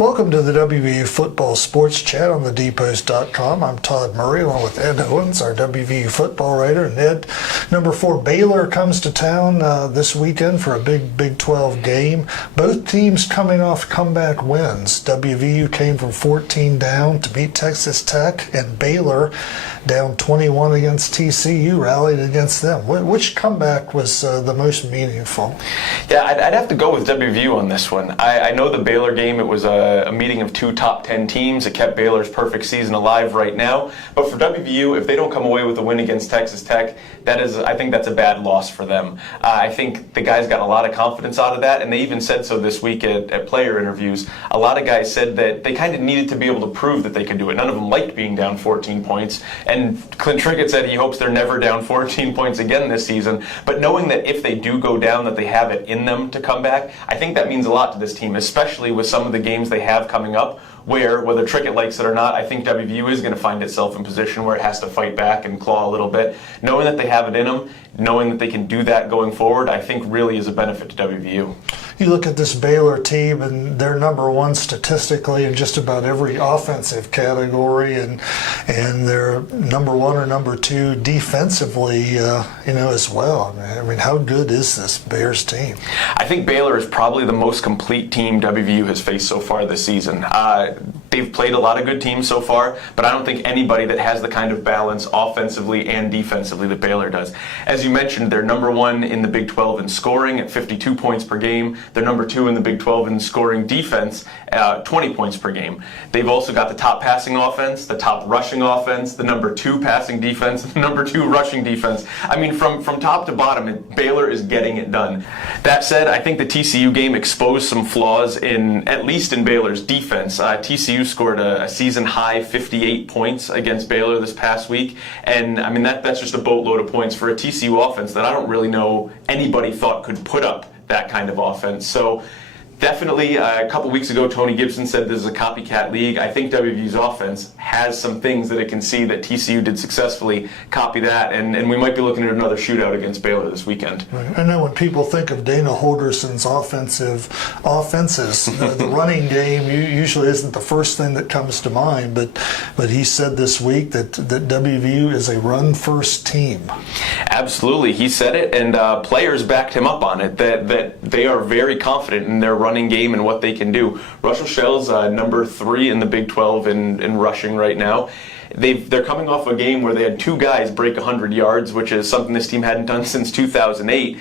Welcome to the WVU Football Sports Chat on the dpost.com. I'm Todd Murray along with Ed Owens, our WVU football writer. And Ed, number 4 Baylor comes to town this weekend for a big Big 12 game. Both teams coming off comeback wins. WVU came from 14 down to beat Texas Tech, and Baylor, down 21 against TCU, rallied against them. Which comeback was the most meaningful? Yeah, I'd have to go with WVU on this one. I know the Baylor game, it was a meeting of 2 top 10 teams. It kept Baylor's perfect season alive right now. But for WVU, if they don't come away with a win against Texas Tech, I think that's a bad loss for them. I think the guys got a lot of confidence out of that, and they even said so this week at player interviews. A lot of guys said that they kind of needed to be able to prove that they could do it. None of them liked being down 14 points, and Clint Trickett said he hopes they're never down 14 points again this season. But knowing that if they do go down, that they have it in them to come back, I think that means a lot to this team, especially with some of the games they have coming up, where, whether Trickett likes it or not, I think WVU is going to find itself in position where it has to fight back and claw a little bit. Knowing that they have it in them, knowing that they can do that going forward, I think really is a benefit to WVU. You look at this Baylor team, and they're number 1 statistically in just about every offensive category, and they're number 1 or number 2 defensively, as well. I mean, how good is this Bears team? I think Baylor is probably the most complete team WVU has faced so far this season. They've played a lot of good teams so far, but I don't think anybody that has the kind of balance offensively and defensively that Baylor does. As you mentioned, they're number 1 in the Big 12 in scoring at 52 points per game. They're number 2 in the Big 12 in scoring defense, 20 points per game. They've also got the top passing offense, the top rushing offense, the number 2 passing defense, and the number 2 rushing defense. I mean, from top to bottom, Baylor is getting it done. That said, I think the TCU game exposed some flaws at least in Baylor's defense. TCU scored a season-high 58 points against Baylor this past week, and I mean that's just a boatload of points for a TCU offense that I don't really know anybody thought could put up that kind of offense. So definitely, a couple weeks ago, Tony Gibson said this is a copycat league. I think WVU's offense has some things that it can see that TCU did successfully copy that, and we might be looking at another shootout against Baylor this weekend. Right. I know when people think of Dana Holgerson's offenses, the running game usually isn't the first thing that comes to mind, but he said this week that WVU is a run-first team. Absolutely. He said it, and players backed him up on it, that they are very confident in their running game and what they can do. Russell Shell's number 3 in the Big 12 in rushing right now. They're coming off a game where they had 2 guys break 100 yards, which is something this team hadn't done since 2008.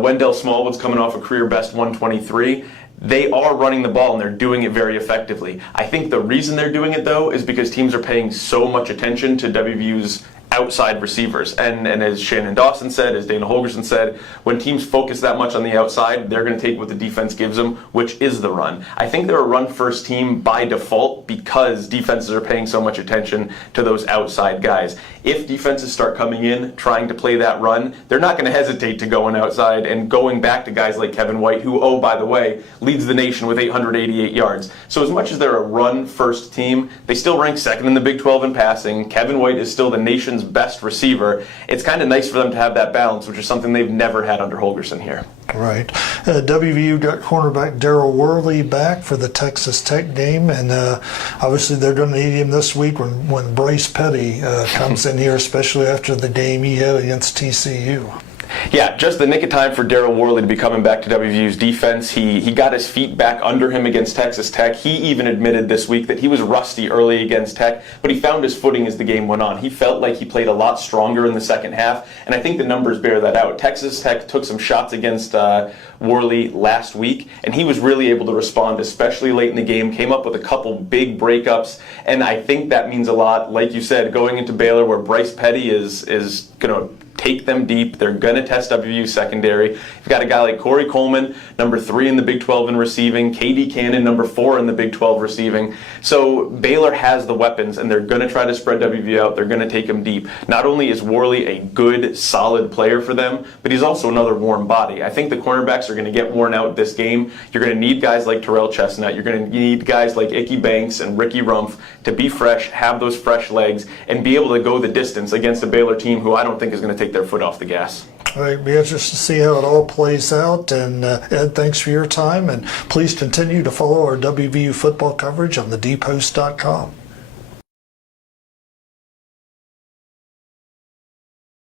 Wendell Smallwood's coming off a career best 123. They are running the ball, and they're doing it very effectively. I think the reason they're doing it, though, is because teams are paying so much attention to WVU's outside receivers. And as Shannon Dawson said, as Dana Holgerson said, when teams focus that much on the outside, they're going to take what the defense gives them, which is the run. I think they're a run-first team by default because defenses are paying so much attention to those outside guys. If defenses start coming in, trying to play that run, they're not going to hesitate to going outside and going back to guys like Kevin White, who, oh, by the way, leads the nation with 888 yards. So as much as they're a run-first team, they still rank 2nd in the Big 12 in passing. Kevin White is still the nation's best receiver. It's kind of nice for them to have that balance, which is something they've never had under Holgerson here. Right. WVU got cornerback Daryl Worley back for the Texas Tech game, and obviously they're going to need him this week when Bryce Petty comes in here, especially after the game he had against TCU. Yeah, just the nick of time for Daryl Worley to be coming back to WVU's defense. He got his feet back under him against Texas Tech. He even admitted this week that he was rusty early against Tech, but he found his footing as the game went on. He felt like he played a lot stronger in the second half, and I think the numbers bear that out. Texas Tech took some shots against Worley last week, and he was really able to respond, especially late in the game, came up with a couple big breakups, and I think that means a lot, like you said, going into Baylor where Bryce Petty is going to take them deep. They're going to test WVU secondary. You've got a guy like Corey Coleman, number 3 in the Big 12 in receiving, KD Cannon, number 4 in the Big 12 receiving. So Baylor has the weapons, and they're going to try to spread WVU out. They're going to take them deep. Not only is Worley a good, solid player for them, but he's also another warm body. I think the cornerbacks are going to get worn out this game. You're going to need guys like Terrell Chestnut. You're going to need guys like Ickey Banks and Ricky Rumpf to be fresh, have those fresh legs, and be able to go the distance against a Baylor team who I don't think is going to take their foot off the gas. It'll be interesting to see how it all plays out. And Ed, thanks for your time. And please continue to follow our WVU football coverage on thedpost.com.